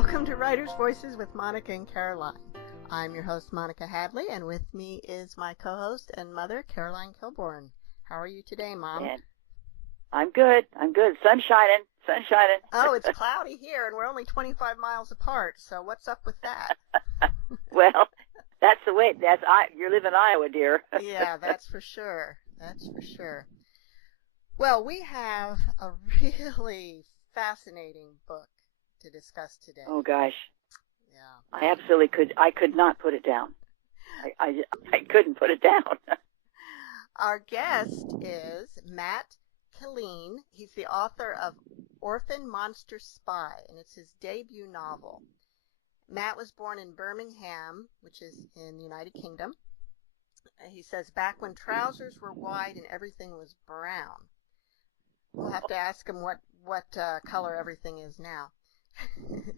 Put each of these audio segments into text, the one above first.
Welcome to Writer's Voices with Monica and Caroline. I'm your host, Monica Hadley, and with me is my co-host and mother, Caroline Kilborn. How are you today, Mom? And I'm good. Sun shining. Oh, it's cloudy here, and we're only 25 miles apart, so what's up with that? Well, that's the way. You live in Iowa, dear. Yeah, that's for sure. Well, we have a really fascinating book to discuss today. Oh gosh. Yeah. I could not put it down. I couldn't put it down. Our guest is Matt Killeen. He's the author of Orphan, Monster, Spy, and it's his debut novel. Matt was born in Birmingham, which is in the United Kingdom. He says back when trousers were wide and everything was brown. We'll have to ask him what color everything is now. Right.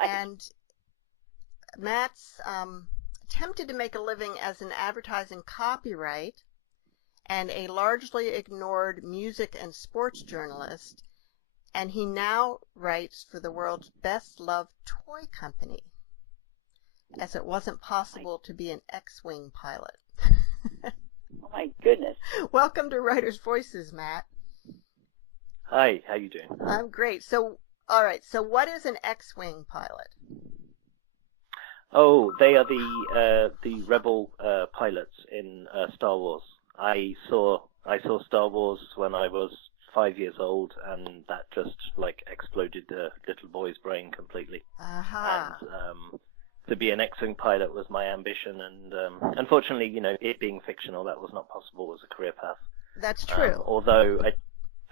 And Matt's attempted to make a living as an advertising copyright and a largely ignored music and sports journalist, and he now writes for the world's best-loved toy company, as it wasn't possible to be an X-Wing pilot. Oh my goodness. Welcome to Writer's Voices, Matt. Hi, how you doing? I'm great. So, all right, so what is an X-Wing pilot? Oh, they are the rebel pilots in Star Wars. I saw Star Wars when I was 5 years old, and that just exploded the little boy's brain completely. Aha. And to be an X-Wing pilot was my ambition, and unfortunately, it being fictional, that was not possible as a career path. That's true. Although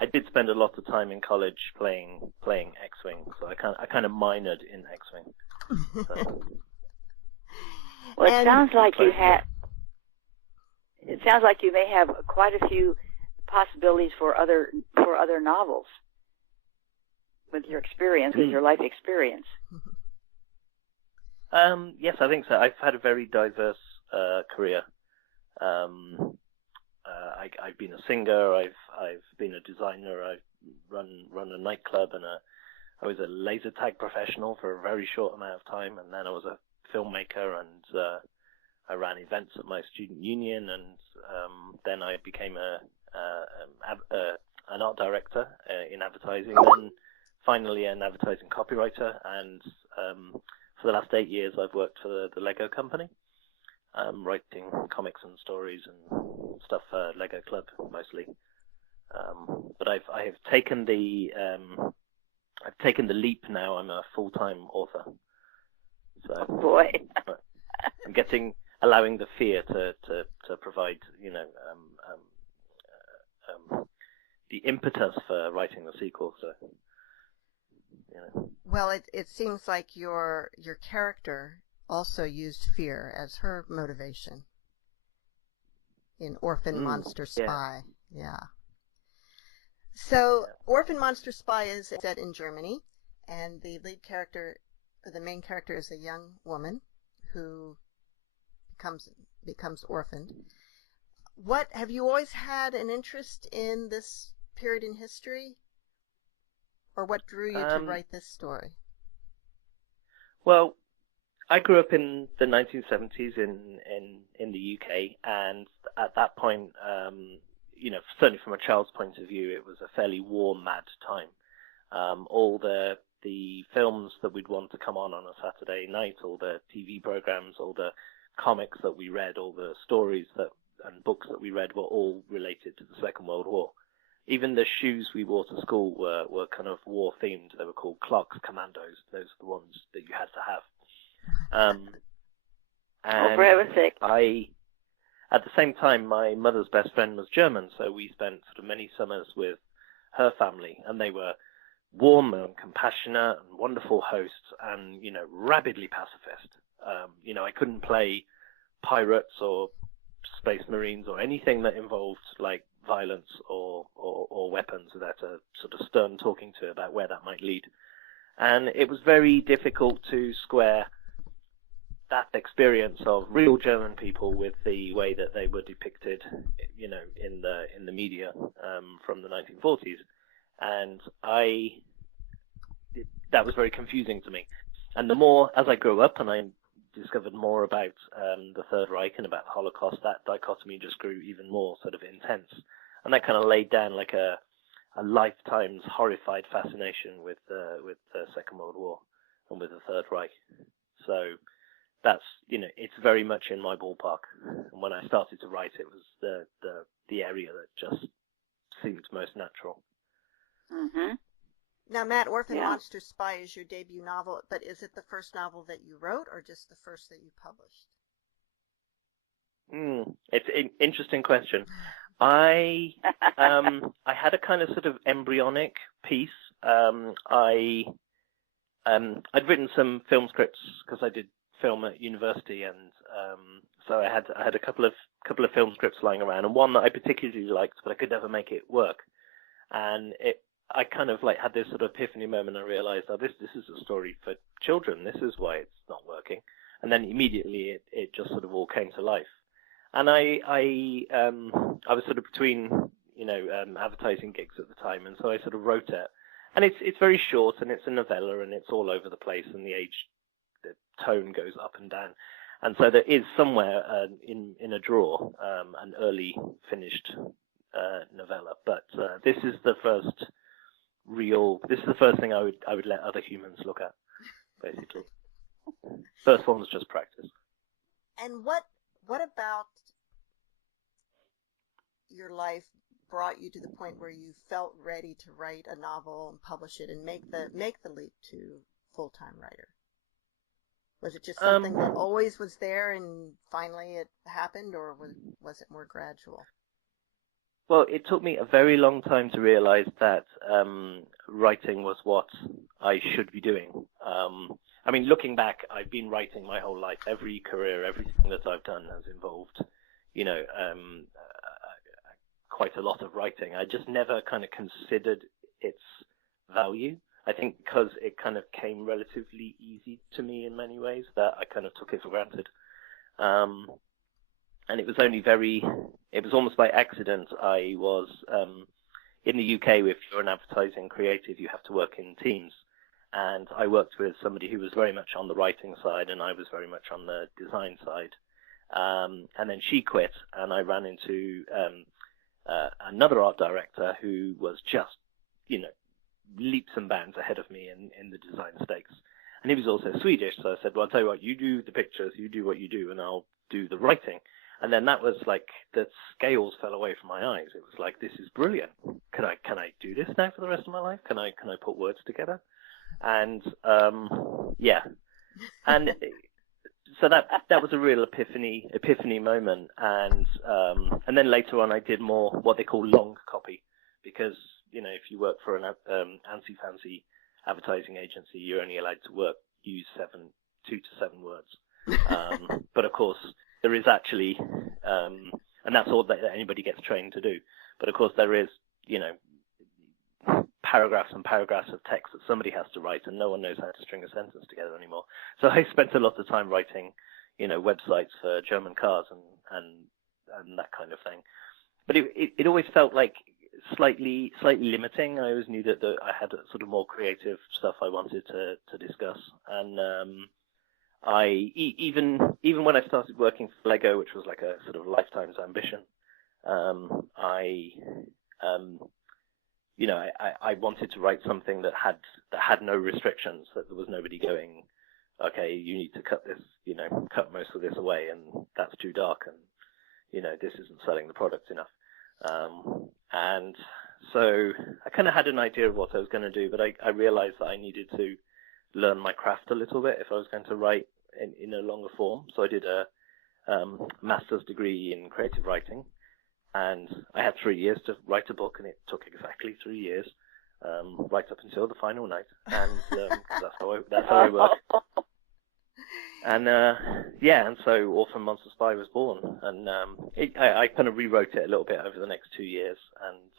I did spend a lot of time in college playing X-Wing, so I kind of minored in X-Wing. So. Well, it sounds like you may have quite a few possibilities for other novels with your experience, with your life experience. Yes, I think so. I've had a very diverse career. I've been a singer. I've been a designer. I've run a nightclub, and I was a laser tag professional for a very short amount of time, and then I was a filmmaker, and I ran events at my student union, and then I became an art director in advertising, and finally an advertising copywriter, and for the last 8 years I've worked for the Lego company, writing comics and stories and stuff for Lego Club mostly. But I have taken the leap now. I'm a full-time author. So, oh boy. I'm allowing the fear to provide, the impetus for writing the sequel. So, Well, it seems like your character also used fear as her motivation in Orphan, Monster, Spy. Yeah. So, Orphan, Monster, Spy is set in Germany, and the main character is a young woman who becomes orphaned. Have you always had an interest in this period in history, or what drew you to write this story? Well, I grew up in the 1970s in the UK, and at that point, certainly from a child's point of view, it was a fairly war-mad time. All the films that we'd want to come on a Saturday night, all the TV programs, all the comics that we read, all the stories and books that we read were all related to the Second World War. Even the shoes we wore to school were kind of war-themed. They were called Clark's Commandos. Those are the ones that you had to have. And for heaven's sake. At the same time, my mother's best friend was German, so we spent sort of many summers with her family, and they were warm and compassionate and wonderful hosts, and rabidly pacifist. I couldn't play pirates or space marines or anything that involved violence or weapons without a sort of stern talking to about where that might lead. And it was very difficult to square that experience of real German people with the way that they were depicted, in the media from the 1940s. And I that was very confusing to me. And the more, as I grew up and I discovered more about the Third Reich and about the Holocaust, that dichotomy just grew even more sort of intense. And that kind of laid down like a lifetime's horrified fascination with the Second World War and with the Third Reich. So that's, it's very much in my ballpark. And when I started to write, it was the area that just seemed most natural. Mm-hmm. Now, Matt, Orphan Monster Spy is your debut novel, but is it the first novel that you wrote or just the first that you published? It's an interesting question. I had a kind of sort of embryonic piece. I'd written some film scripts because I did film at university, and so I had a couple of film scripts lying around, and one that I particularly liked, but I could never make it work. And I kind of like had this sort of epiphany moment. I realized, this is a story for children. This is why it's not working. And then immediately it just sort of all came to life. And I was sort of between, advertising gigs at the time, and so I sort of wrote it. And it's very short, and it's a novella, and it's all over the place, and the tone goes up and down. And so there is somewhere in a drawer an early finished novella, but this is the first thing I would let other humans look at, basically. First one was just practice. And what about your life brought you to the point where you felt ready to write a novel and publish it and make the leap to full-time writer? Was it just something that always was there and finally it happened, or was it more gradual? Well, it took me a very long time to realize that writing was what I should be doing. I mean, looking back, I've been writing my whole life. Every career, everything that I've done has involved, quite a lot of writing. I just never kind of considered its value. I think because it kind of came relatively easy to me in many ways that I kind of took it for granted. And it was it was almost by accident. I was, in the UK, if you're an advertising creative, you have to work in teams. And I worked with somebody who was very much on the writing side, and I was very much on the design side. And then she quit, and I ran into another art director who was just, leaps and bounds ahead of me in the design stakes. And he was also Swedish, so I said, well, I'll tell you what, you do the pictures, you do what you do, and I'll do the writing. And then that was like, the scales fell away from my eyes. It was like, this is brilliant. Can I do this now for the rest of my life? Can I put words together? And, And so that was a real epiphany moment. And then later on I did more what they call long copy, because, if you work for an fancy advertising agency, you're only allowed to use 2 to 7 words. But of course, there is actually, and that's all that anybody gets trained to do. But of course, there is, paragraphs and paragraphs of text that somebody has to write, and no one knows how to string a sentence together anymore. So I spent a lot of time writing, websites for German cars and that kind of thing. But it always felt like slightly limiting. I always knew that I had sort of more creative stuff I wanted to discuss, and I even when I started working for Lego, which was like a sort of lifetime's ambition, I wanted to write something that had no restrictions, that there was nobody going, okay, you need to cut most of this away, and that's too dark, and this isn't selling the product enough. And so I kind of had an idea of what I was going to do, but I realized that I needed to learn my craft a little bit if I was going to write in a longer form. So I did a master's degree in creative writing, and I had 3 years to write a book, and it took exactly 3 years, right up until the final night, and that's how I work. And and so Orphan Monster Spy was born, and I kind of rewrote it a little bit over the next 2 years, and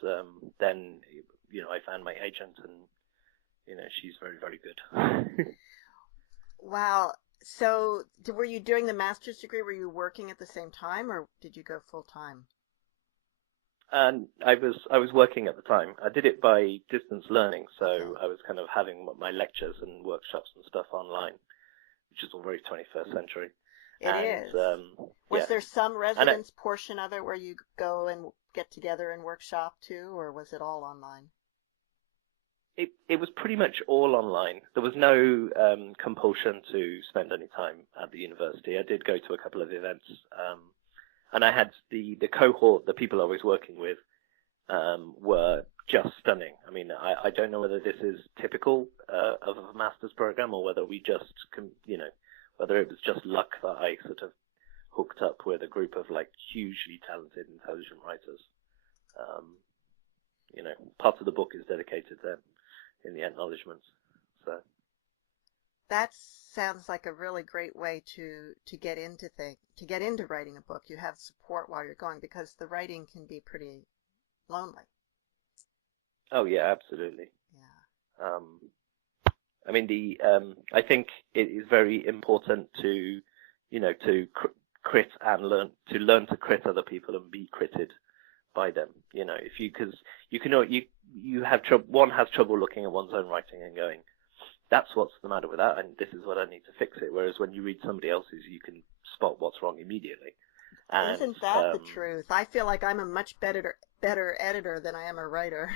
then I found my agent, and she's very, very good. Wow. So were you doing the master's degree? Were you working at the same time, or did you go full time? And I was working at the time. I did it by distance learning, so I was kind of having my lectures and workshops and stuff online, which is all very 21st century. It is. Was there some residence portion of it where you go and get together and workshop too, or was it all online? It was pretty much all online. There was no compulsion to spend any time at the university. I did go to a couple of events, and I had the cohort, the people I was working with, were just stunning. I mean, I don't know whether this is typical of a master's program or whether we just, whether it was just luck that I sort of hooked up with a group of like hugely talented, intelligent writers. Part of the book is dedicated to them in the acknowledgements. So that sounds like a really great way to get into writing a book. You have support while you're going, because the writing can be pretty lonely. Oh yeah, absolutely. Yeah. I mean, I think it is very important to, to crit and learn to crit other people and be critted by them. Because you have trouble. One has trouble looking at one's own writing and going, that's what's the matter with that, and this is what I need to fix it. Whereas when you read somebody else's, you can spot what's wrong immediately. And, isn't that the truth? I feel like I'm a much better editor than I am a writer.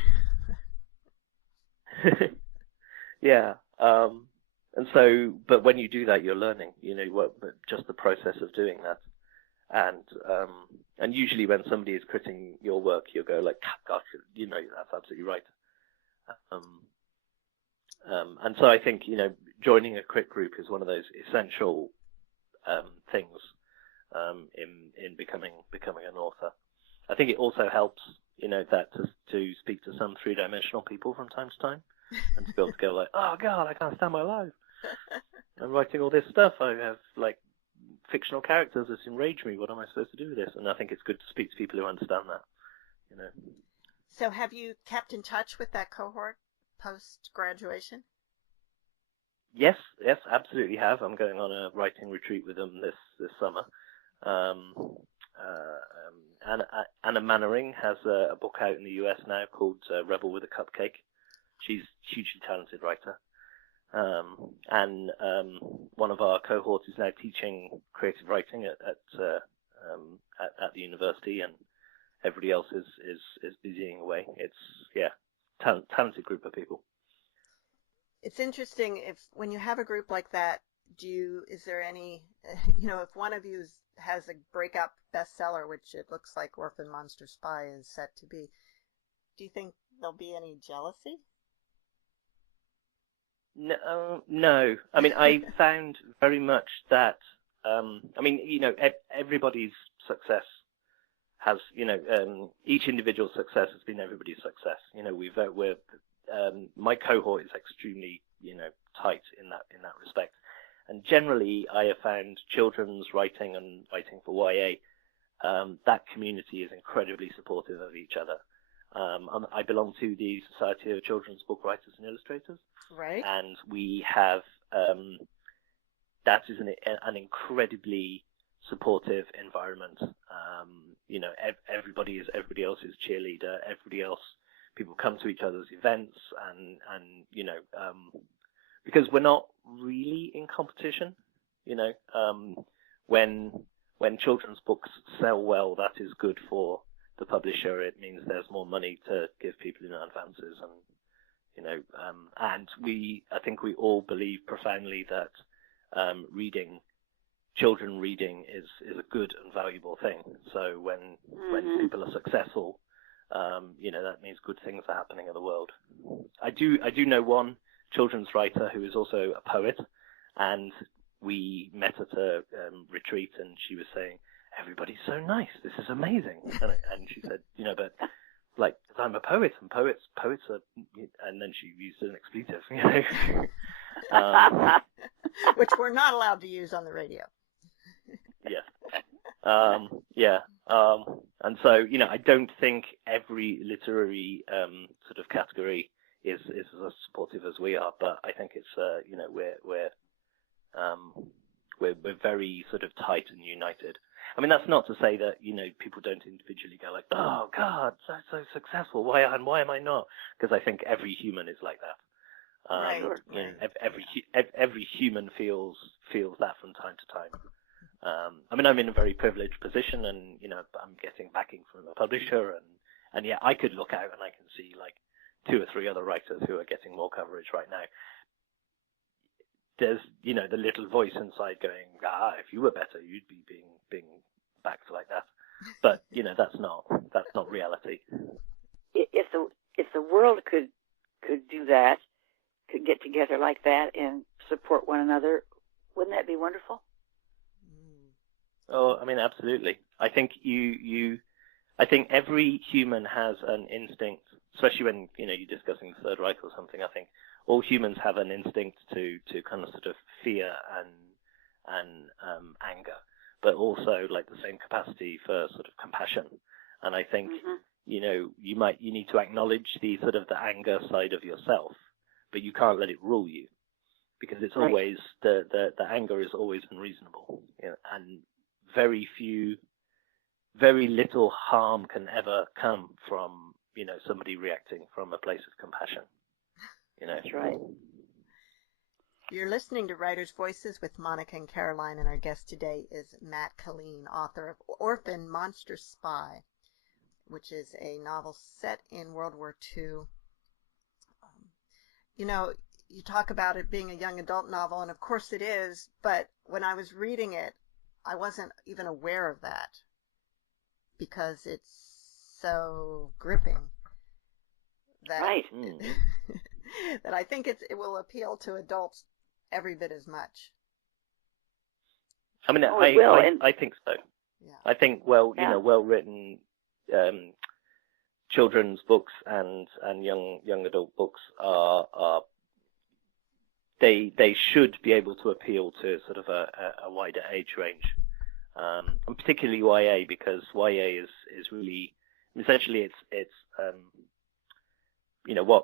Yeah. And so, but when you do that, you're learning, just the process of doing that. And usually when somebody is critting your work, you'll go like, gosh, that's absolutely right. And so I think, joining a crit group is one of those essential, things, in becoming an author. I think it also helps, that to speak to some three-dimensional people from time to time and to be able to go like, oh God, I can't stand my life. I'm writing all this stuff. I have like fictional characters that enrage me. What am I supposed to do with this? And I think it's good to speak to people who understand that, So have you kept in touch with that cohort post-graduation? Yes, absolutely have. I'm going on a writing retreat with them this summer. Anna Mannering has a book out in the US now called Rebel with a Cupcake. She's a hugely talented writer. And one of our cohorts is now teaching creative writing at the university, and everybody else is busying away. It's talented group of people. It's interesting when you have a group like that, is there any, if one of you has a breakout bestseller, which it looks like Orphan Monster Spy is set to be, do you think there'll be any jealousy? No. I mean, I found very much that, everybody's success has, each individual success has been everybody's success. My cohort is extremely, tight in that respect. And generally, I have found children's writing and writing for YA, that community is incredibly supportive of each other. I belong to the Society of Children's Book Writers and Illustrators. Right. And we have, that is an incredibly supportive environment. Everybody is everybody else's cheerleader. Everybody else, people come to each other's events and because we're not really in competition, when children's books sell well, that is good for the publisher. It means there's more money to give people in advances, and I think we all believe profoundly that children reading is a good and valuable thing. So when people are successful, that means good things are happening in the world. I do know one children's writer who is also a poet, and we met at a retreat, and she was saying, everybody's so nice. This is amazing. And she said, but like, I'm a poet, and poets are, and then she used an expletive, which we're not allowed to use on the radio. Yeah. And so, I don't think every literary sort of category is as supportive as we are, but I think it's we're very sort of tight and united. I mean, that's not to say that, people don't individually go like, oh God, so successful. Why am I not? Because I think every human is like that. Right. Every human feels that from time to time. I mean, I'm in a very privileged position, and I'm getting backing from a publisher, and yeah, I could look out and I can see like 2 or 3 other writers who are getting more coverage right now. There's the little voice inside going, if you were better, you'd be being backed like that. But that's not reality. If the world could do that, could get together like that and support one another, wouldn't that be wonderful? Oh, I mean, absolutely. I think I think every human has an instinct, especially when you're discussing the Third Reich or something. I think all humans have an instinct to kind of sort of fear and anger, but also like the same capacity for sort of compassion. And I think you need to acknowledge the sort of the anger side of yourself, but you can't let it rule you, because it's always the anger is always unreasonable, and very little harm can ever come from somebody reacting from a place of compassion. That's right. You're listening to Writers' Voices with Monica and Caroline, and our guest today is Matt Killeen, author of Orphan, Monster Spy, which is a novel set in World War II. You talk about it being a young adult novel, and of course it is, but when I was reading it, I wasn't even aware of that, because it's so gripping that, that I think it will appeal to adults every bit as much. I mean, I think so. Yeah. I think well-written children's books and young adult books are they should be able to appeal to sort of a wider age range, and particularly YA, because YA is really essentially it's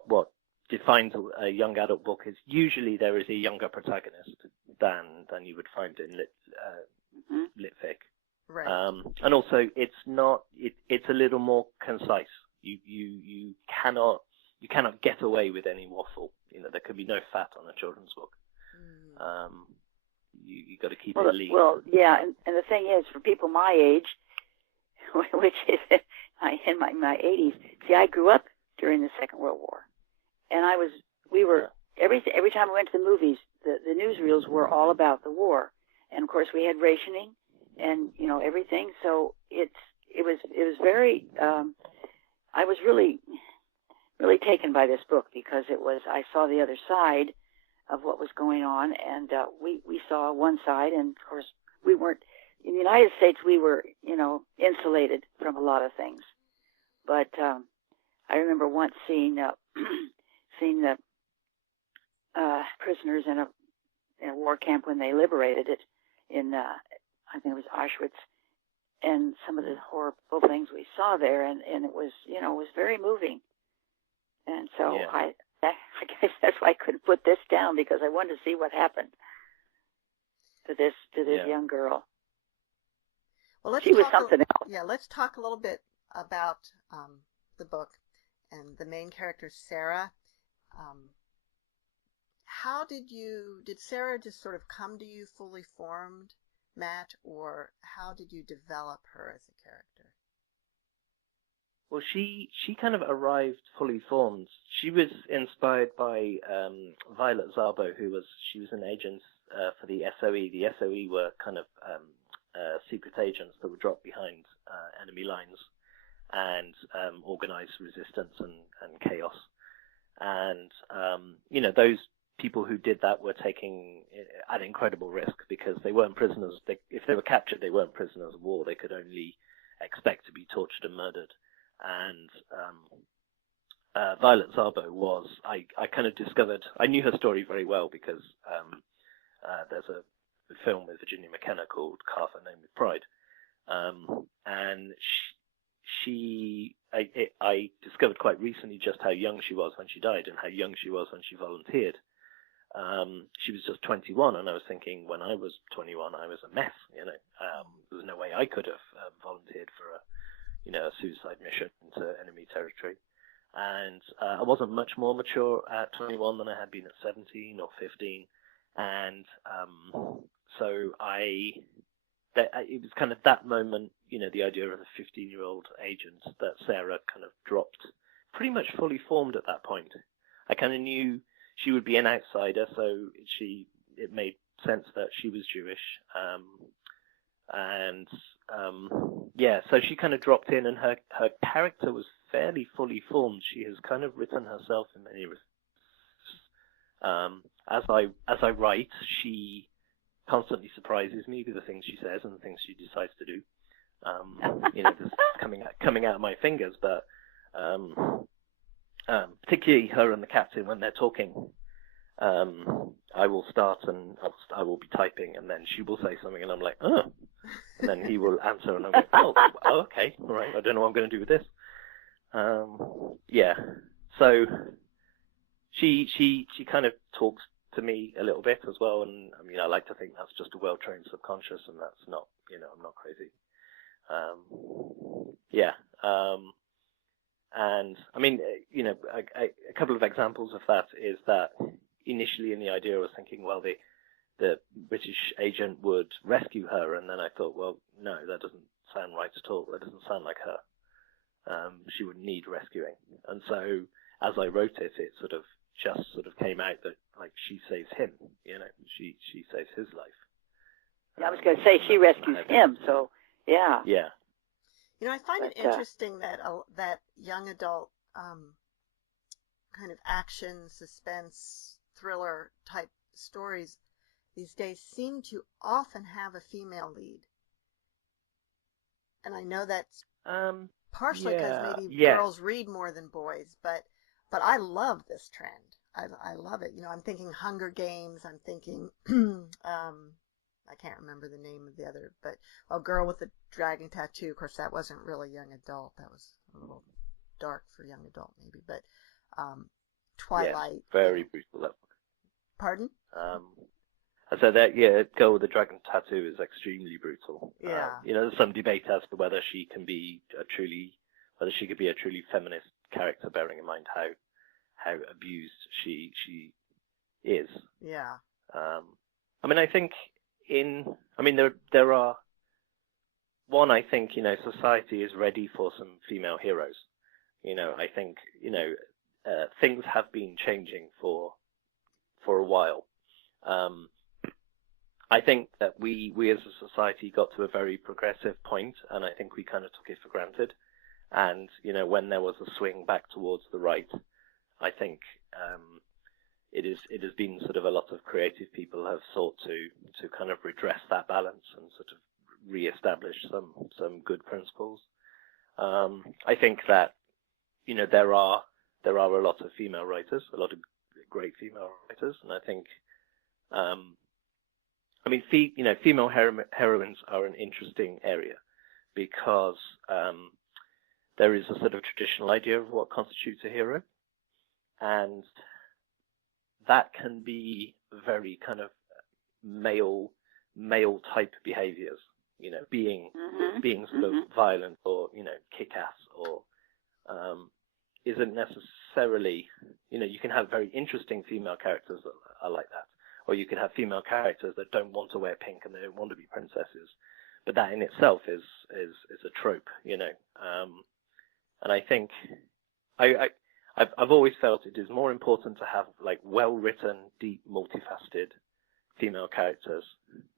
what defines a young adult book is usually there is a younger protagonist than you would find in lit fic. Right. And also it's a little more concise. You cannot get away with any waffle. There can be no fat on a children's book. You got to keep it lean. Well, yeah, and the thing is, for people my age, which is in my 80s, see, I grew up during the Second World War, and we were every time we went to the movies, the newsreels were all about the war, and of course we had rationing, and everything. So it was very. I was really taken by this book, because I saw the other side of what was going on, and we saw one side, and of course we weren't in the United States. We were insulated from a lot of things, but I remember once seeing the prisoners in a war camp when they liberated it in I think it was Auschwitz, and some of the horrible things we saw there, and it was it was very moving. And so I guess that's why I couldn't put this down, because I wanted to see what happened to this young girl. Well, she was something else. Yeah, let's talk a little bit about the book and the main character, Sarah. How did Sarah just sort of come to you fully formed, Matt, or how did you develop her as a character? Well, she kind of arrived fully formed. She was inspired by Violet Szabo, she was an agent for the SOE. The SOE were kind of secret agents that were dropped behind enemy lines and organized resistance and chaos. And those people who did that were taking an incredible risk, because they weren't prisoners. If they were captured, they weren't prisoners of war. They could only expect to be tortured and murdered. And Violet Szabo was, I kind of discovered, I knew her story very well, because there's a film with Virginia McKenna called Carve Her Name with Pride, and I discovered quite recently just how young she was when she died, and how young she was when she volunteered. she was just 21, and I was thinking when I was 21, I was a mess. There was no way I could have volunteered for a suicide mission into enemy territory. And I wasn't much more mature at 21 than I had been at 17 or 15. And so it was kind of that moment, the idea of a 15-year-old agent, that Sarah kind of dropped, pretty much fully formed at that point. I kind of knew she would be an outsider, so it made sense that she was Jewish. So she kind of dropped in, and her character was fairly fully formed. She has kind of written herself in many respects. As I write, she constantly surprises me with the things she says and the things she decides to do. This coming out of my fingers, but particularly her and the captain when they're talking. I will start and I will be typing, and then she will say something, and I'm like, oh. And then he will answer, and I'm like, oh, okay, all right, I don't know what I'm going to do with this. So she kind of talks to me a little bit as well, and I mean, I like to think that's just a well-trained subconscious, and that's not, I'm not crazy. And I mean, a couple of examples of that is that initially in the idea I was thinking, well, the British agent would rescue her, and then I thought, well, no, that doesn't sound right at all. That doesn't sound like her. She would need rescuing. And so as I wrote it, it sort of came out that, like, she saves him, she saves his life. I was going to say she rescues him, so yeah. Yeah. I find it interesting that young adult kind of action, suspense, thriller type stories these days seem to often have a female lead. And I know that's partially because maybe girls read more than boys, but I love this trend. I love it. I'm thinking Hunger Games. I'm thinking I can't remember the name of the other, but a girl with a dragon tattoo. Of course, that wasn't really young adult. That was a little dark for young adult, maybe. But Twilight. Yes, very brutal. That book. Pardon? I said that, girl with the dragon tattoo is extremely brutal. Yeah. There's some debate as to whether she could be a truly feminist character, bearing in mind how abused she is. Yeah. I mean, I think there are, one, I think, society is ready for some female heroes. I think, things have been changing for a while. I think that we as a society got to a very progressive point, and I think we kind of took it for granted. And, when there was a swing back towards the right, I think, it has been sort of a lot of creative people have sought to kind of redress that balance and sort of reestablish some good principles. I think that, there are a lot of female writers, a lot of great female writers, and I think, female heroines are an interesting area because there is a sort of traditional idea of what constitutes a hero, and that can be very kind of male type behaviors, being sort of violent or, kick-ass or isn't necessarily, you can have very interesting female characters that are like that. Or you can have female characters that don't want to wear pink and they don't want to be princesses. But that in itself is a trope, and I think I've always felt it is more important to have like well-written, deep, multifaceted female characters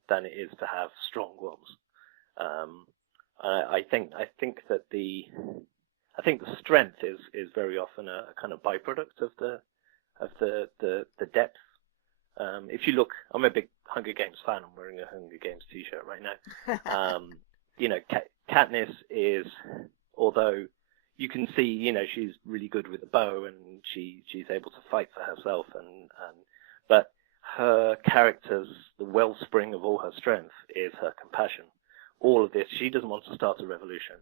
than it is to have strong ones. I think that the strength is very often a kind of byproduct of the depth. If you look, I'm a big Hunger Games fan. I'm wearing a Hunger Games t-shirt right now. Katniss is, although you can see, she's really good with a bow and she's able to fight for herself, but her character's, the wellspring of all her strength is her compassion. All of this, she doesn't want to start a revolution.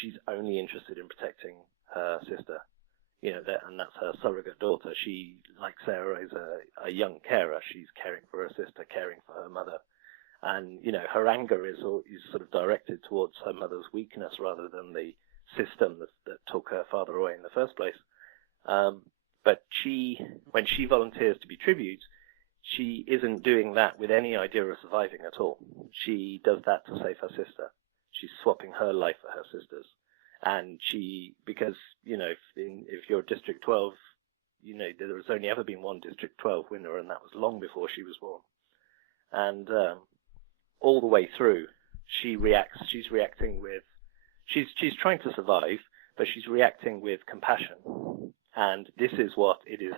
She's only interested in protecting her sister. and that's her surrogate daughter. She, like Sarah, is a young carer. She's caring for her sister, caring for her mother. And, her anger is sort of directed towards her mother's weakness rather than the system that took her father away in the first place. But when she volunteers to be tribute, she isn't doing that with any idea of surviving at all. She does that to save her sister. She's swapping her life for her sister's. And because, if you're District 12, there has only ever been one District 12 winner, and that was long before she was born. And all the way through, she's reacting with, she's trying to survive, but she's reacting with compassion. And this is what it is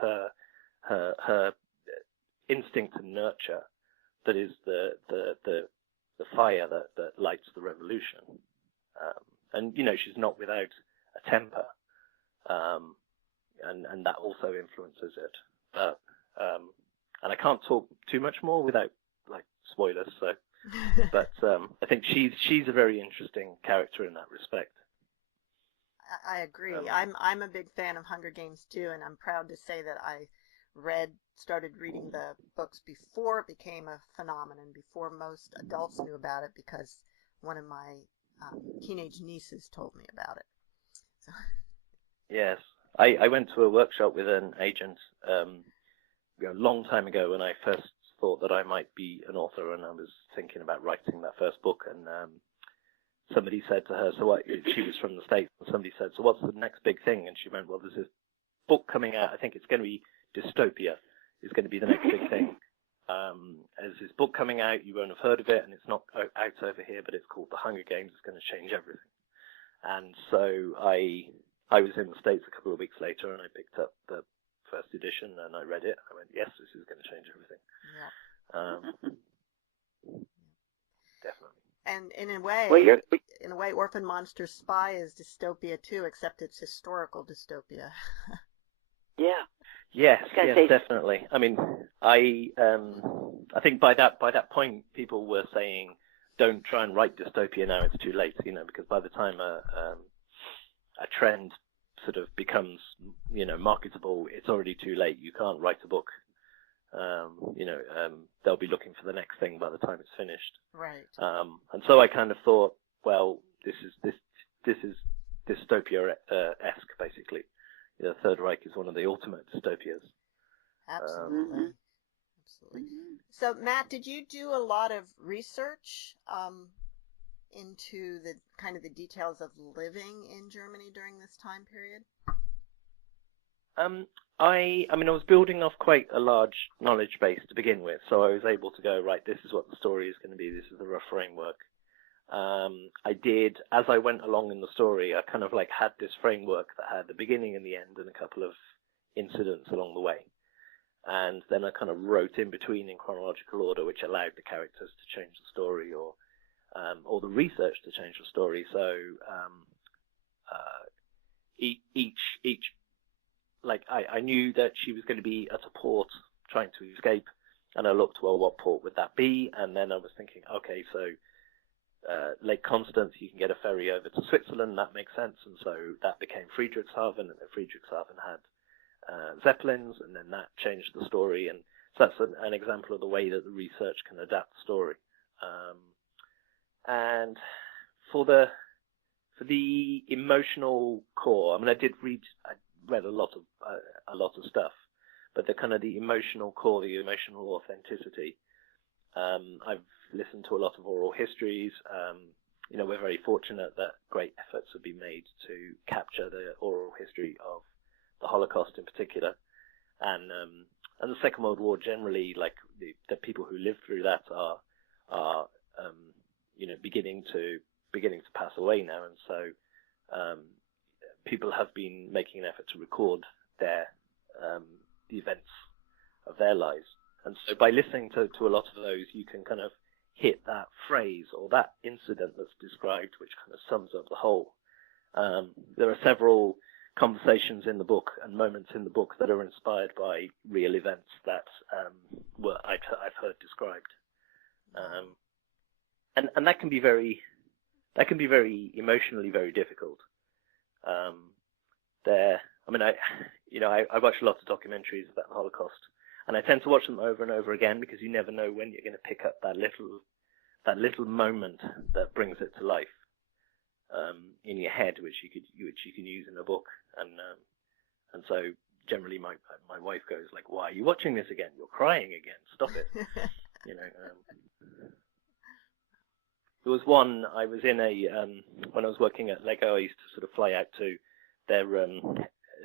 her instinct to nurture that is the fire that lights the revolution. And she's not without a temper, and that also influences it. But and I can't talk too much more without spoilers. So, but I think she's a very interesting character in that respect. I agree. I'm a big fan of Hunger Games too, and I'm proud to say that I started reading the books before it became a phenomenon, before most adults knew about it, because one of my teenage nieces told me about it. So. Yes, I went to a workshop with an agent a long time ago when I first thought that I might be an author, and I was thinking about writing that first book. And somebody said to her, "So what?" She was from the States, and somebody said, "So what's the next big thing?" And she went, "Well, there's this book coming out. I think it's going to be dystopia. Is going to be the next big thing. There's this book coming out, you won't have heard of it, and it's not out over here, but it's called The Hunger Games. It's going to change everything." And so I was in the States a couple of weeks later, and I picked up the first edition, and I read it. I went, yes, this is going to change everything. Yeah. Definitely. And in a way, Orphan Monster Spy is dystopia too, except it's historical dystopia. Yeah. Yes, definitely. I mean, I think by that point, people were saying, don't try and write dystopia now, it's too late, because by the time a trend sort of becomes, marketable, it's already too late. You can't write a book. They'll be looking for the next thing by the time it's finished. Right. And so I kind of thought, well, this is dystopia-esque, basically. The Third Reich is one of the ultimate dystopias. Absolutely. Absolutely. So, Matt, did you do a lot of research into the kind of the details of living in Germany during this time period? I was building off quite a large knowledge base to begin with, so I was able to go, right, this is what the story is going to be, this is the rough framework. I did, as I went along in the story, I kind of had this framework that had the beginning and the end and a couple of incidents along the way. And then I kind of wrote in between in chronological order, which allowed the characters to change the story or the research to change the story. So I knew that she was going to be at a port trying to escape, and I looked, well, what port would that be? And then I was thinking, okay, so Lake Constance, you can get a ferry over to Switzerland, that makes sense. And so that became Friedrichshafen, and then Friedrichshafen had Zeppelins, and then that changed the story. And so that's an example of the way that the research can adapt the story. And for the emotional core, I read a lot of stuff, but the emotional core, the emotional authenticity. I've listened to a lot of oral histories. We're very fortunate that great efforts have been made to capture the oral history of the Holocaust in particular, and the Second World War generally. The people who lived through that are beginning to pass away now, and so people have been making an effort to record the events of their lives. And so by listening to a lot of those, you can kind of hit that phrase or that incident that's described, which kind of sums up the whole. There are several conversations in the book and moments in the book that are inspired by real events that I've heard described. And that can be very emotionally very difficult. I mean, I watch lots of documentaries about the Holocaust, and I tend to watch them over and over again because you never know when you're going to pick up that little moment that brings it to life in your head, which you can use in a book, and so generally my wife goes like, "Why are you watching this again? You're crying again. Stop it." There was one, I was in when I was working at Lego, I used to sort of fly out to their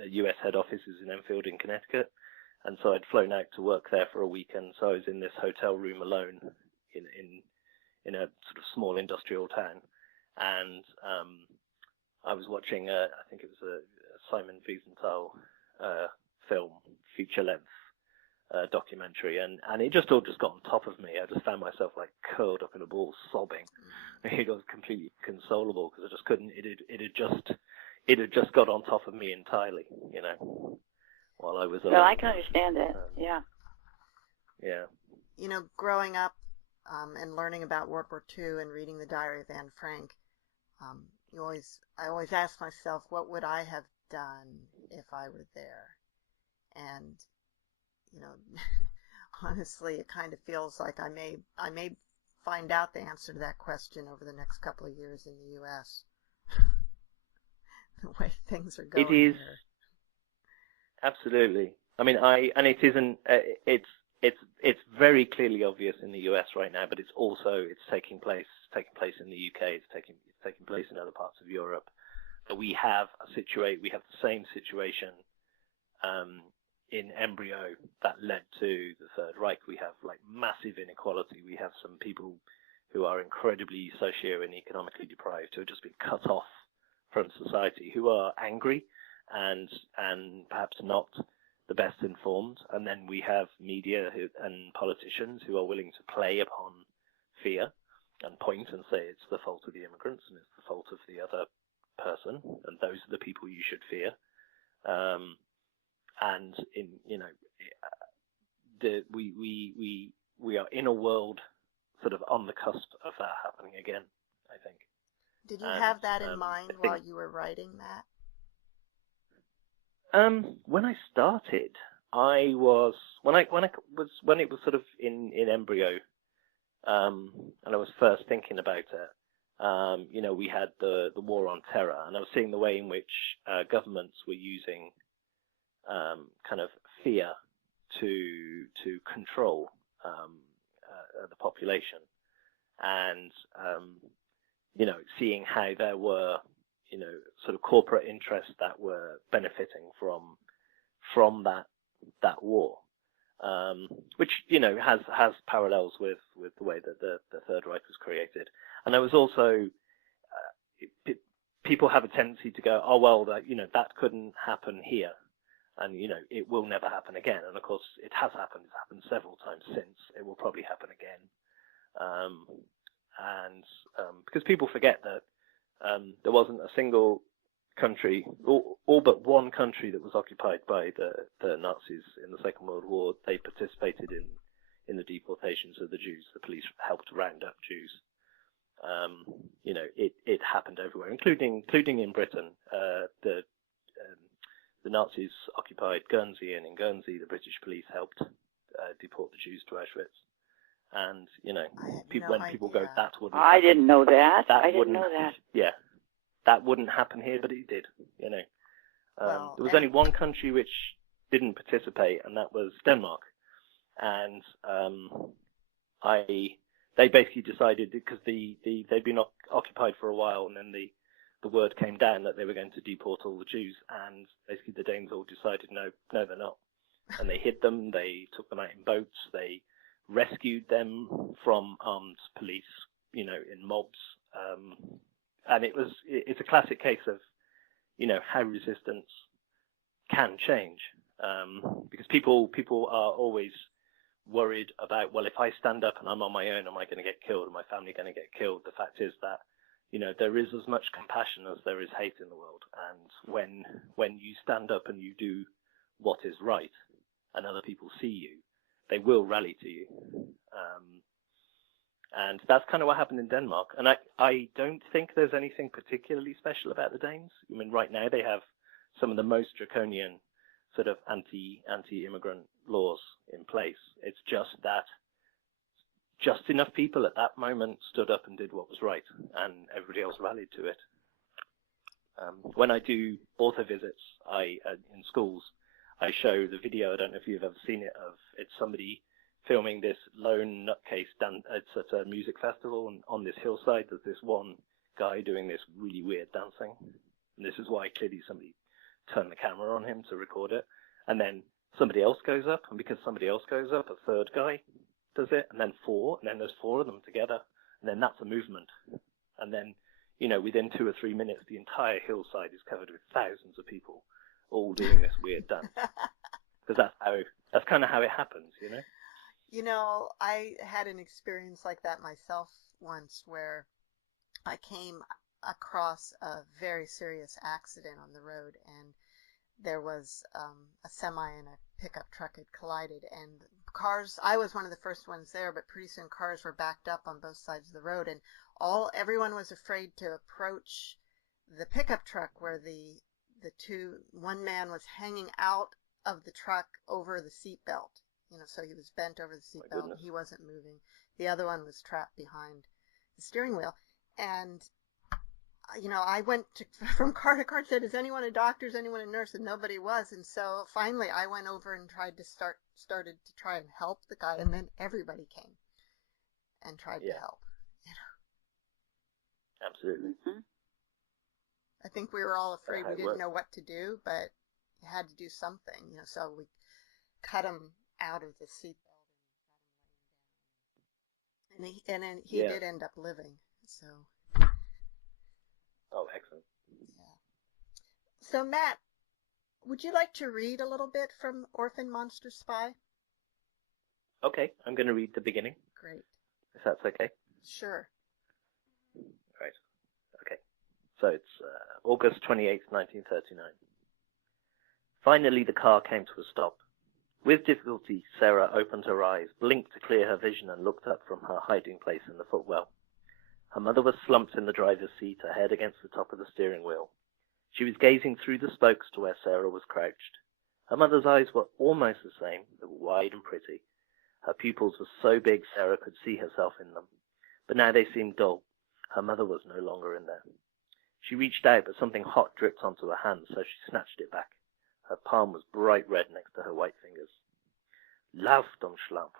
US head offices in Enfield in Connecticut, and so I'd flown out to work there for a weekend, so I was in this hotel room alone in a sort of small industrial town, and I was watching, I think it was a Simon Wiesenthal film, feature-length documentary, and it just all got on top of me. I just found myself like curled up in a ball sobbing. It was completely inconsolable because I just couldn't. It had just got on top of me entirely, while I was alone. Well, I can understand that. Yeah. Growing up and learning about World War II and reading the Diary of Anne Frank, I always ask myself, what would I have done if I were there? And honestly, it kind of feels like I may find out the answer to that question over the next couple of years in the U.S. The way things are going. It is here. Absolutely. I mean, it isn't. It's very clearly obvious in the U.S. right now, but it's taking place in the U.K. It's taking place in other parts of Europe. But we have the same situation in embryo that led to the Third Reich. We have like massive inequality. We have some people who are incredibly socio and economically deprived, who have just been cut off from society, who are angry and perhaps not the best informed. And then we have media and politicians who are willing to play upon fear and point and say it's the fault of the immigrants and it's the fault of the other person, and those are the people you should fear. And we are in a world sort of on the cusp of that happening again, I think. Did you have that in mind while you were writing that? When I started, when it was sort of in embryo, and I was first thinking about it. We had the war on terror, and I was seeing the way in which governments were using kind of fear to control the population, and seeing how there were sort of corporate interests that were benefiting from that war, which has parallels with the way that the Third Reich was created. And there was also people have a tendency to go, oh well, that couldn't happen here, and it will never happen again. And of course, it has happened. It's happened several times since. It will probably happen again. Because people forget that there wasn't a single country, all but one country, that was occupied by the Nazis in the Second World War. They participated in the deportations of the Jews. The police helped round up Jews. It happened everywhere, including in Britain. The Nazis occupied Guernsey, and in Guernsey, the British police helped deport the Jews to Auschwitz. And when people go, that wouldn't. I didn't know that. I didn't know that. Yeah, that wouldn't happen here, but it did. Well, there was only one country which didn't participate, and that was Denmark. And they basically decided, because they'd been occupied for a while, and then the word came down that they were going to deport all the Jews, and basically the Danes all decided, no, they're not. And they hid them, they took them out in boats, they rescued them from armed police, in mobs. And it's a classic case of, how resistance can change. Because people are always worried about, well, if I stand up and I'm on my own, am I going to get killed? Am my family going to get killed? The fact is that, there is as much compassion as there is hate in the world. And when you stand up and you do what is right, and other people see you, they will rally to you. And that's kind of what happened in Denmark. And I don't think there's anything particularly special about the Danes. I mean, right now they have some of the most draconian sort of anti-immigrant laws in place. It's just that just enough people at that moment stood up and did what was right, and everybody else rallied to it. When I do author visits, in schools, I show the video. I don't know if you've ever seen it. It's somebody filming this lone nutcase dance. It's at a music festival, and on this hillside, there's this one guy doing this really weird dancing. And this is why clearly somebody turned the camera on him to record it. And then somebody else goes up, and because somebody else goes up, a third guy does it, and then four, and then there's four of them together, and then that's a movement. And then, within 2 or 3 minutes, the entire hillside is covered with thousands of people all doing this weird dance. Because that's kind of how it happens, I had an experience like that myself once where I came across a very serious accident on the road, and there was a semi and a pickup truck had collided, and cars, I was one of the first ones there, but pretty soon cars were backed up on both sides of the road, and everyone was afraid to approach the pickup truck where one man was hanging out of the truck over the seatbelt, so he was bent over the seatbelt and he wasn't moving. The other one was trapped behind the steering wheel, and I went from car to car and said, is anyone a doctor? Is anyone a nurse? And nobody was. And so finally I went over and started to try and help the guy. And then everybody came and tried to help. Absolutely. Mm-hmm. I think we were all afraid. We didn't know what to do, but you had to do something, so we cut him out of the seatbelt and then he did end up living. So. Oh, excellent. Yeah. So, Matt, would you like to read a little bit from Orphan Monster Spy? Okay, I'm going to read the beginning. Great. If that's okay. Sure. Right. Okay. So it's August 28th, 1939. Finally, the car came to a stop. With difficulty, Sarah opened her eyes, blinked to clear her vision, and looked up from her hiding place in the footwell. Her mother was slumped in the driver's seat, her head against the top of the steering wheel. She was gazing through the spokes to where Sarah was crouched. Her mother's eyes were almost the same, they were wide and pretty. Her pupils were so big Sarah could see herself in them. But now they seemed dull. Her mother was no longer in there. She reached out, but something hot dripped onto her hand, so she snatched it back. Her palm was bright red next to her white fingers. Lauf, dumm Schlamp.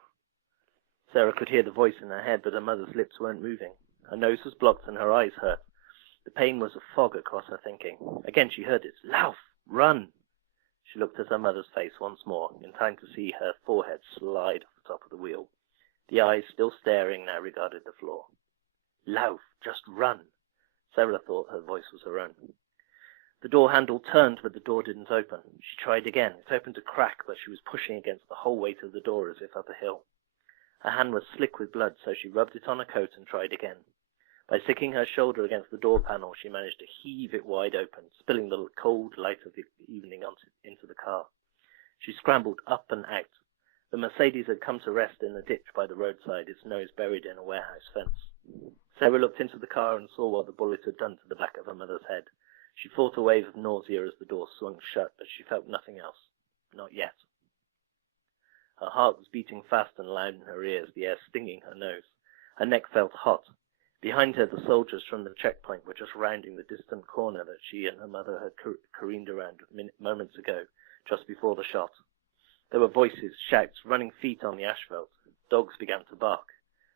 Sarah could hear the voice in her head, but her mother's lips weren't moving. Her nose was blocked and her eyes hurt. The pain was a fog across her thinking. Again she heard it. Lauf! Run! She looked at her mother's face once more, in time to see her forehead slide off the top of the wheel. The eyes, still staring, now regarded the floor. Lauf! Just run! Sarah thought her voice was her own. The door handle turned, but the door didn't open. She tried again. It opened a crack, but she was pushing against the whole weight of the door as if up a hill. Her hand was slick with blood, so she rubbed it on her coat and tried again. By sticking her shoulder against the door panel, she managed to heave it wide open, spilling the cold light of the evening into the car. She scrambled up and out. The Mercedes had come to rest in a ditch by the roadside, its nose buried in a warehouse fence. Sarah looked into the car and saw what the bullet had done to the back of her mother's head. She fought a wave of nausea as the door swung shut, but she felt nothing else. Not yet. Her heart was beating fast and loud in her ears, the air stinging her nose. Her neck felt hot. Behind her, the soldiers from the checkpoint were just rounding the distant corner that she and her mother had careened around moments ago, just before the shot. There were voices, shouts, running feet on the asphalt. Dogs began to bark.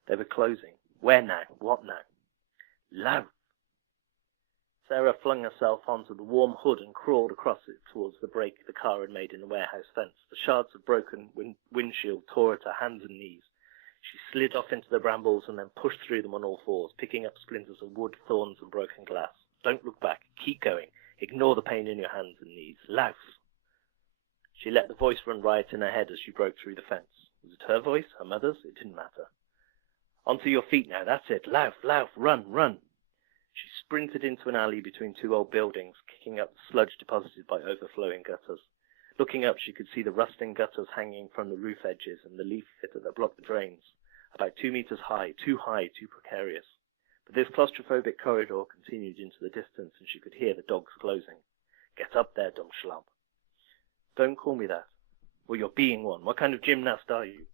They were closing. Where now? What now? Loud! Sarah flung herself onto the warm hood and crawled across it towards the break the car had made in the warehouse fence. The shards of broken windshield tore at her hands and knees. She slid off into the brambles and then pushed through them on all fours, picking up splinters of wood, thorns, and broken glass. Don't look back. Keep going. Ignore the pain in your hands and knees. Louse! She let the voice run riot in her head as she broke through the fence. Was it her voice? Her mother's? It didn't matter. Onto your feet now. That's it. Lauf, lauf, run, run. She sprinted into an alley between two old buildings, kicking up the sludge deposited by overflowing gutters. Looking up, she could see the rusting gutters hanging from the roof edges and the leaf fitter that blocked the drains, about 2 meters high, too precarious. But this claustrophobic corridor continued into the distance, and she could hear the dogs closing. Get up there, dumb schlump. Don't call me that. Well, you're being one. What kind of gymnast are you?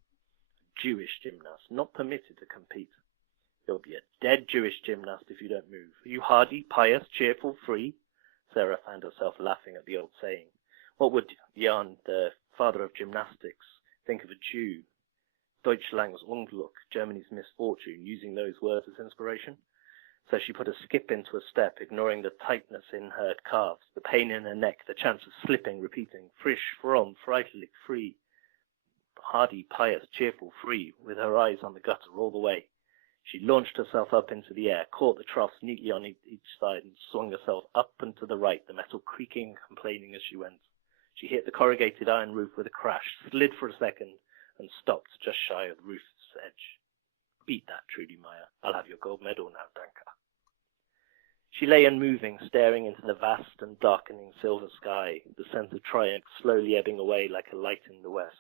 Jewish gymnast, not permitted to compete. You'll be a dead Jewish gymnast if you don't move. Are you hardy, pious, cheerful, free? Sarah found herself laughing at the old saying. What would Jan, the father of gymnastics, think of a Jew? Deutschland's Unglück, Germany's misfortune, using those words as inspiration. So she put a skip into a step, ignoring the tightness in her calves, the pain in her neck, the chance of slipping, repeating, frisch, fromm, frightfully free. Hardy, pious, cheerful, free, with her eyes on the gutter all the way. She launched herself up into the air, caught the troughs neatly on each side, and swung herself up and to the right, the metal creaking and complaining as she went. She hit the corrugated iron roof with a crash, slid for a second, and stopped just shy of the roof's edge. Beat that, Trudy Meyer. I'll have your gold medal now, Danka. She lay unmoving, staring into the vast and darkening silver sky, the sense of triumph slowly ebbing away like a light in the west.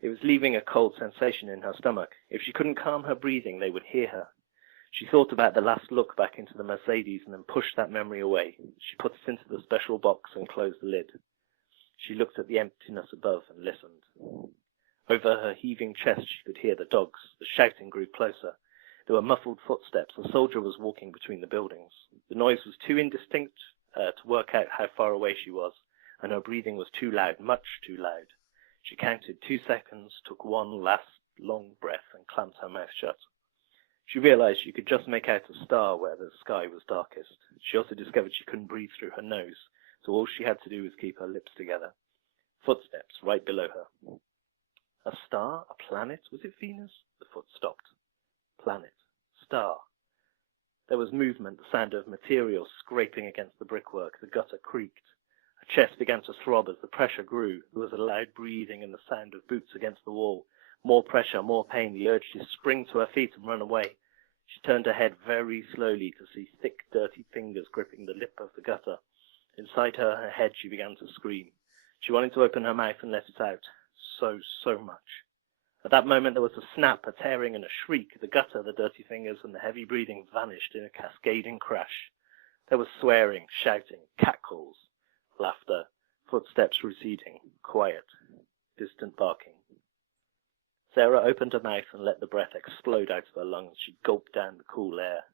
It was leaving a cold sensation in her stomach. If she couldn't calm her breathing, they would hear her. She thought about the last look back into the Mercedes and then pushed that memory away. She put it into the special box and closed the lid. She looked at the emptiness above and listened. Over her heaving chest she could hear the dogs. The shouting grew closer. There were muffled footsteps. A soldier was walking between the buildings. The noise was too indistinct to work out how far away she was, and her breathing was too loud, much too loud. She counted 2 seconds, took one last long breath, and clamped her mouth shut. She realized she could just make out a star where the sky was darkest. She also discovered she couldn't breathe through her nose, so all she had to do was keep her lips together. Footsteps right below her. A star? A planet? Was it Venus? The foot stopped. Planet. Star. There was movement, the sound of material scraping against the brickwork. The gutter creaked. Her chest began to throb as the pressure grew. There was a loud breathing and the sound of boots against the wall. More pressure, more pain, the urge to spring to her feet and run away. She turned her head very slowly to see thick, dirty fingers gripping the lip of the gutter. Inside her head, she began to scream. She wanted to open her mouth and let it out. So much. At that moment, there was a snap, a tearing, and a shriek. The gutter, the dirty fingers, and the heavy breathing vanished in a cascading crash. There was swearing, shouting, catcalls, laughter, footsteps receding, quiet, distant barking. Sarah opened her mouth and let the breath explode out of her lungs. She gulped down the cool air.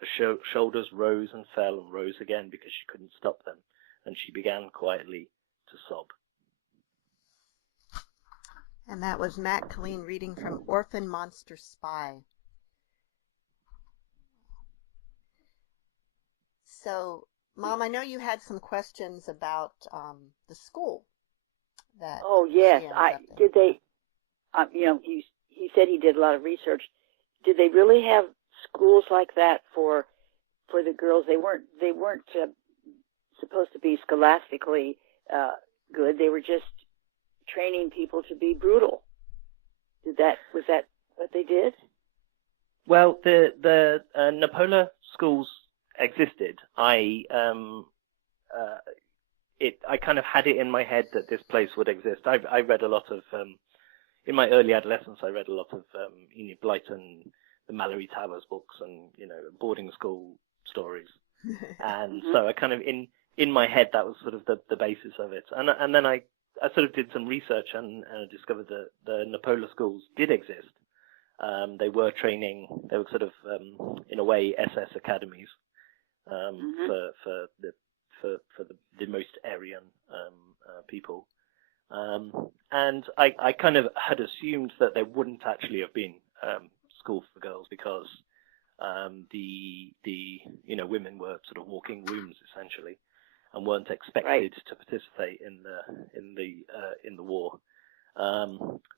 Her shoulders rose and fell and rose again because she couldn't stop them, and she began quietly to sob. And that was Matt Killeen reading from Orphan, Monster, Spy. So, Mom, I know you had some questions about the school that. Oh yes, did they? He said he did a lot of research. Did they really have schools like that for the girls? They weren't supposed to be scholastically good. They were just training people to be brutal. Was that what they did? Well, the Napola schools existed. I kind of had it in my head that this place would exist. I read a lot of in my early adolescence. I read a lot of Enid Blyton, the Mallory Towers books, and boarding school stories. And so I kind of in my head that was sort of the basis of it. And then I sort of did some research and discovered that the Napola schools did exist. They were training. They were sort of in a way SS academies for the most Aryan people. And I kind of had assumed that there wouldn't actually have been schools for girls because the women were sort of walking rooms essentially, and weren't expected to participate in the war.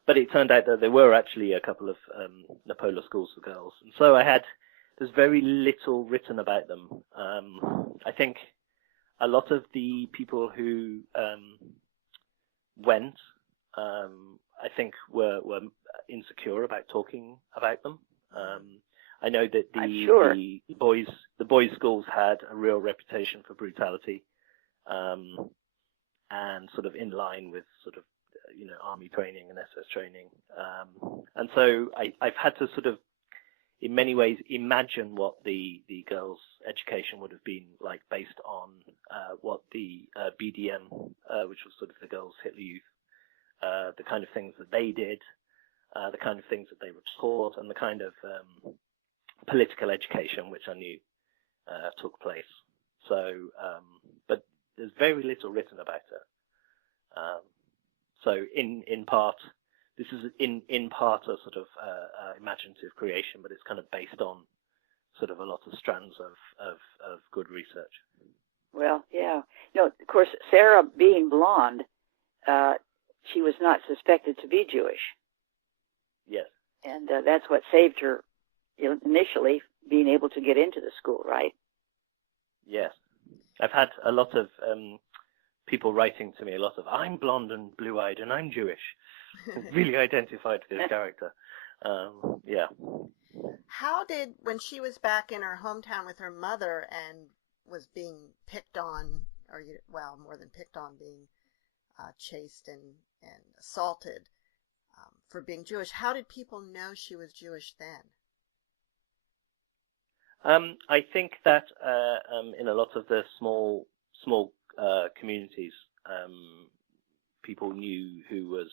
But it turned out that there were actually a couple of Napola schools for girls, and so there's very little written about them. I think a lot of the people who went, I think were insecure about talking about them. I know that the boys' schools had a real reputation for brutality, and sort of in line with sort of army training and SS training, and so I've had to sort of in many ways imagine what the girls' education would have been like based on what the BDM, which was sort of the girls' Hitler Youth, the kind of things that they did, the kind of things that they were taught, and the kind of political education which I knew took place. So, but there's very little written about it. So in part, this is in part a sort of imaginative creation, but it's kind of based on sort of a lot of strands of good research. Well, yeah. No, of course, Sarah being blonde, she was not suspected to be Jewish. Yes. And that's what saved her initially, being able to get into the school, right? Yes. I've had a lot of people writing to me, a lot of, I'm blonde and blue-eyed and I'm Jewish. Really identified with this character. Yeah. How did, when she was back in her hometown with her mother and was being picked on, or well, more than picked on, being chased and assaulted for being Jewish, how did people know she was Jewish then? I think that in a lot of the small communities, people knew who was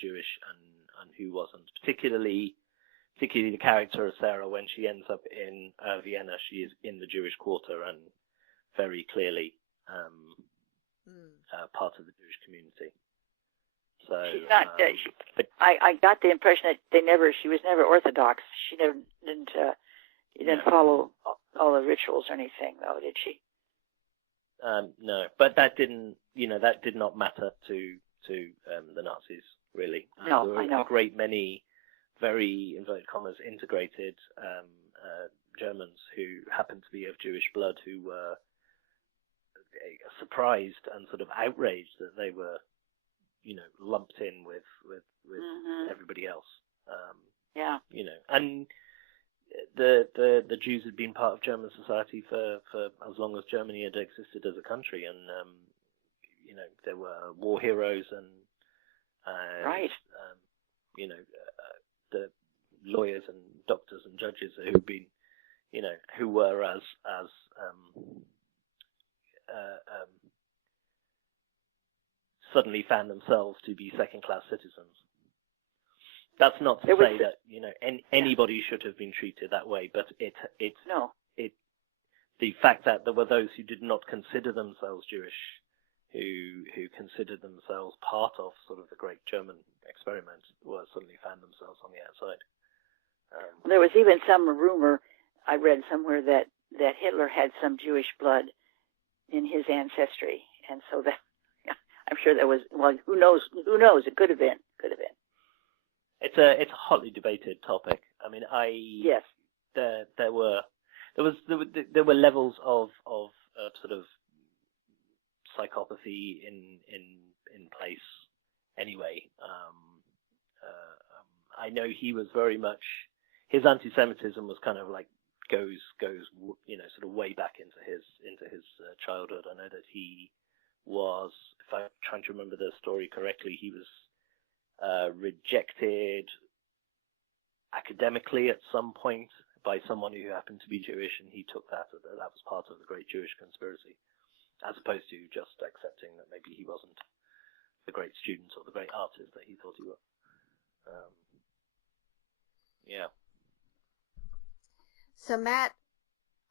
Jewish and who wasn't. Particularly the character of Sarah, when she ends up in Vienna, she is in the Jewish quarter and very clearly part of the Jewish community. So she's not. I got the impression that she was never Orthodox. She didn't follow all the rituals or anything, though, did she? No, but that did not matter to the Nazis, really. No, there were I know. a great many very, inverted commas, integrated Germans who happened to be of Jewish blood, who were surprised and sort of outraged that they were, lumped in with everybody else. Yeah. And the Jews had been part of German society for as long as Germany had existed as a country, and there were war heroes and right. The lawyers and doctors and judges who've been, who were as suddenly found themselves to be second-class citizens. That's not to say that anybody should have been treated that way, but the fact that there were those who did not consider themselves Jewish, who considered themselves part of sort of the great German experiment, suddenly found themselves on the outside. There was even some rumor I read somewhere that Hitler had some Jewish blood in his ancestry, and so that I'm sure there was. Well, who knows? It could have been. It's a hotly debated topic. I mean, yes. There were levels of sort of psychopathy in place anyway. I know he was very much, his anti-Semitism was kind of like goes sort of way back into his childhood. I know that he was, if I'm trying to remember the story correctly, he was rejected academically at some point by someone who happened to be Jewish, and he took that was part of the great Jewish conspiracy, as opposed to just accepting that maybe he wasn't the great student or the great artist that he thought he was. Yeah. So Matt,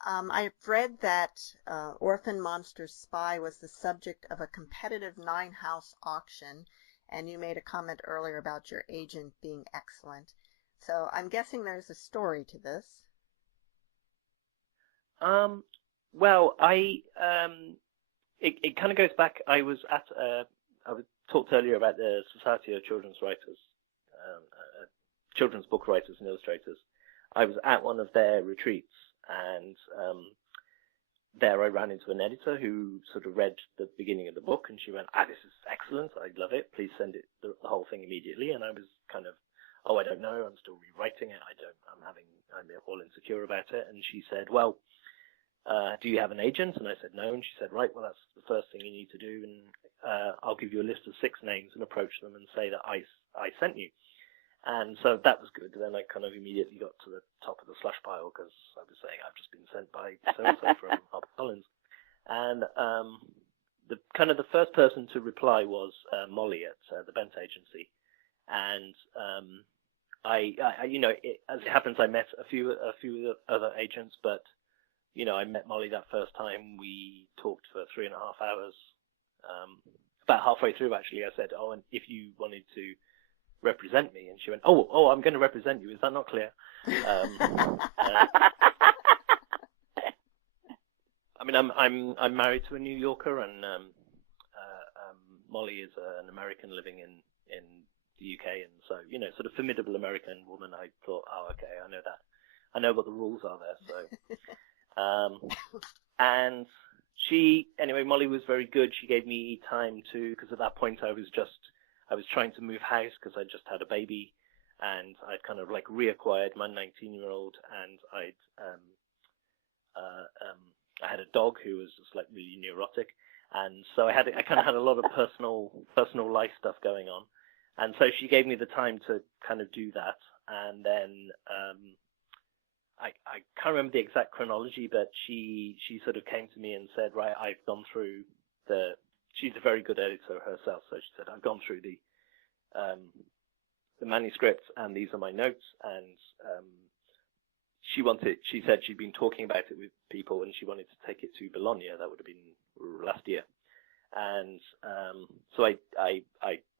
I've read that Orphan Monster Spy was the subject of a competitive 9-house auction, and you made a comment earlier about your agent being excellent. So I'm guessing there's a story to this. Well, it kind of goes back. I was talked earlier about the Society of Children's Writers, children's book writers and illustrators. I was at one of their retreats, and there I ran into an editor who sort of read the beginning of the book, and she went, this is excellent, I love it, please send it the whole thing immediately. And I was kind of, I don't know, I'm still rewriting it, I'm all insecure about it. And she said, well, do you have an agent? And I said no. And she said, right, well, that's the first thing you need to do, and I'll give you a list of 6 names and approach them and say that I sent you. And so that was good. Then I kind of immediately got to the top of the slush pile because I was saying I've just been sent by so-and-so from HarperCollins. And the first person to reply was Molly at the Bent Agency. And as it happens, I met a few other agents, but I met Molly that first time. We talked for 3.5 hours. About halfway through, actually, I said, "Oh, and if you wanted to represent me," and she went, "Oh, I'm going to represent you. Is that not clear?" I mean, I'm married to a New Yorker, and Molly is an American living in the UK, and so sort of formidable American woman. I thought, oh, okay, I know that. I know what the rules are there. So, and Molly was very good. She gave me time because at that point I was trying to move house because I just had a baby, and I'd kind of like reacquired my 19-year-old, and I had a dog who was just like really neurotic, and so I kind of had a lot of personal life stuff going on, and so she gave me the time to kind of do that, and then I can't remember the exact chronology, but she sort of came to me and said, right, I've gone through she's a very good editor herself, so she said, I've gone through the manuscripts, and these are my notes, and she said she'd been talking about it with people, and she wanted to take it to Bologna. That would have been last year. And so I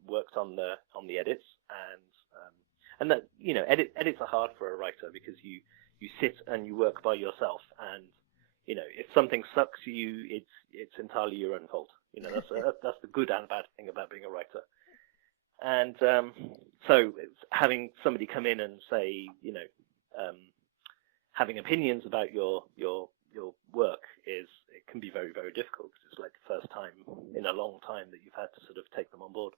worked on the edits, and that edits are hard for a writer because you sit and you work by yourself, and if something sucks it's entirely your own fault. That's the good and bad thing about being a writer. And so having somebody come in and say, having opinions about your work it can be very, very difficult because it's like the first time in a long time that you've had to sort of take them on board.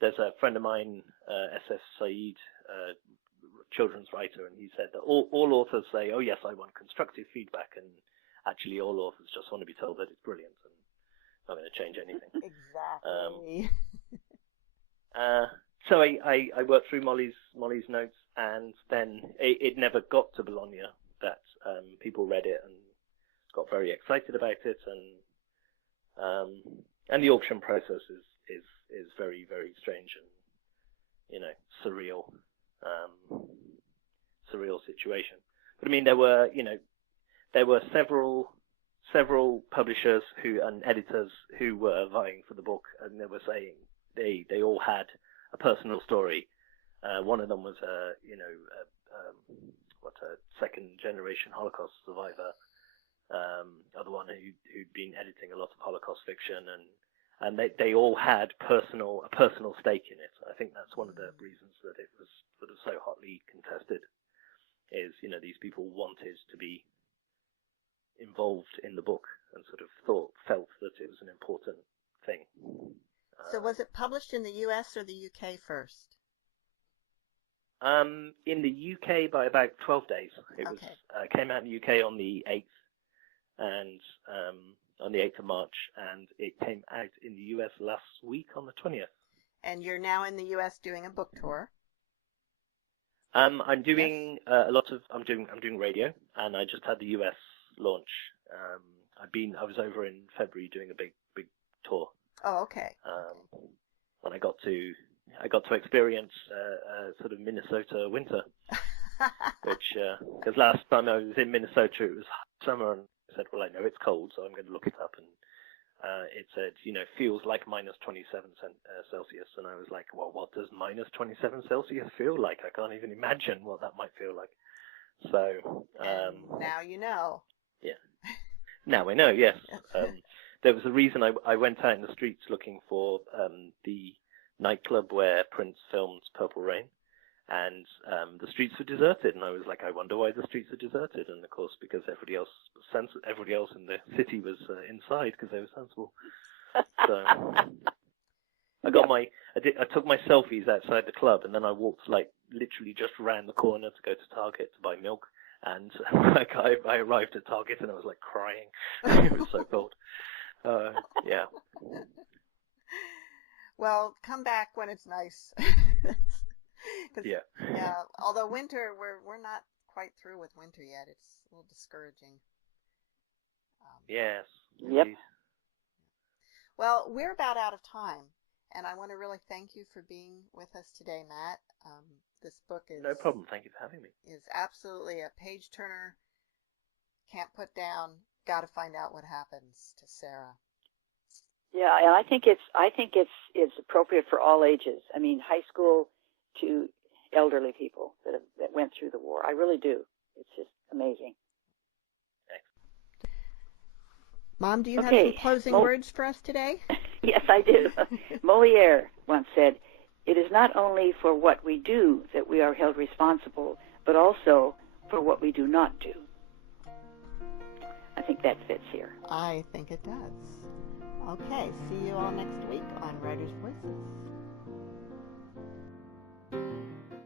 There's a friend of mine, S.F. Said, children's writer, and he said that all authors say, oh yes, I want constructive feedback, and actually all authors just want to be told that it's brilliant and not going to change anything. Exactly. So I worked through Molly's notes, and then it never got to Bologna. That people read it and got very excited about it, and the auction process is very, very strange and surreal situation. But I mean, there were several publishers and editors who were vying for the book, and they were saying they all had a personal story. One of them was a second generation Holocaust survivor. Other one who'd been editing a lot of Holocaust fiction, and they all had a personal stake in it. I think that's one of the reasons that it was sort of so hotly contested. Is these people wanted to be involved in the book and sort of felt that it was an important thing. So was it published in the U.S. or the U.K. first? In the UK by about 12 days. It was came out in the UK on the 8th, and on the 8th of March, and it came out in the US last week on the 20th. And you're now in the U.S. doing a book tour. I'm doing I'm doing radio, and I just had the US launch. I was over in February doing a big tour. Oh, okay. And I got to experience sort of Minnesota winter, which because last time I was in Minnesota it was summer, and I said, well, I know it's cold, so I'm going to look it up, and it said, feels like minus 27 Celsius, and I was like, well, what does minus 27 Celsius feel like? I can't even imagine what that might feel like. So now you know. Yeah. Now I know. Yes. There was a reason I went out in the streets looking for the nightclub where Prince filmed Purple Rain, and the streets were deserted, and I was like, I wonder why the streets are deserted, and of course because everybody else in the city was inside because they were sensible. So I took my selfies outside the club, and then I walked like literally just around the corner to go to Target to buy milk, and like I arrived at Target and I was like crying. It was so cold. Yeah. Well, come back when it's nice. Yeah. Yeah. Although winter, we're not quite through with winter yet. It's a little discouraging. Yes. Yep. Indeed. Well, we're about out of time, and I want to really thank you for being with us today, Matt. This book No problem. Thank you for having me. is absolutely a page turner. Can't put down. Got to find out what happens to Sarah. Yeah, and I think it's appropriate for all ages. I mean, high school to elderly people that went through the war. I really do. It's just amazing. Mom, do you have some closing words for us today? Yes, I do. Molière once said, "It is not only for what we do that we are held responsible, but also for what we do not do." I think that fits here. I think it does. Okay, see you all next week on Writers' Voices.